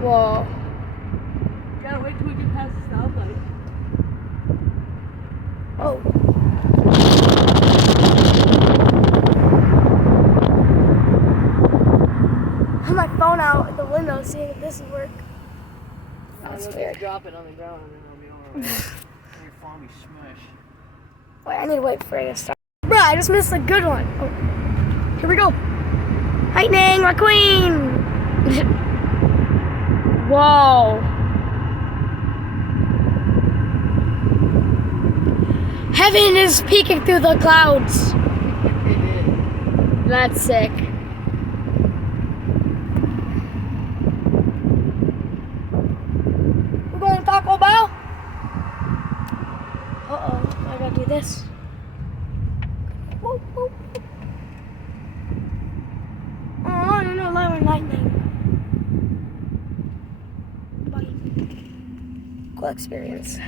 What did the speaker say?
Whoa. Gotta wait till we get past the stoplight. Oh. I have my phone out the window seeing if this would work. That's weird. Drop it on the ground and then it'll be over with. Your phone be smush. Wait, I need to wait for it to start. Bruh, I just missed a good one. Oh. Here we go. Lightning McQueen! Whoa. Heaven is peeking through the clouds. That's sick. We're going to Taco Bell? Uh-oh, I gotta do this. Whoop, whoop. Oh, I don't know, lightning. Cool experience.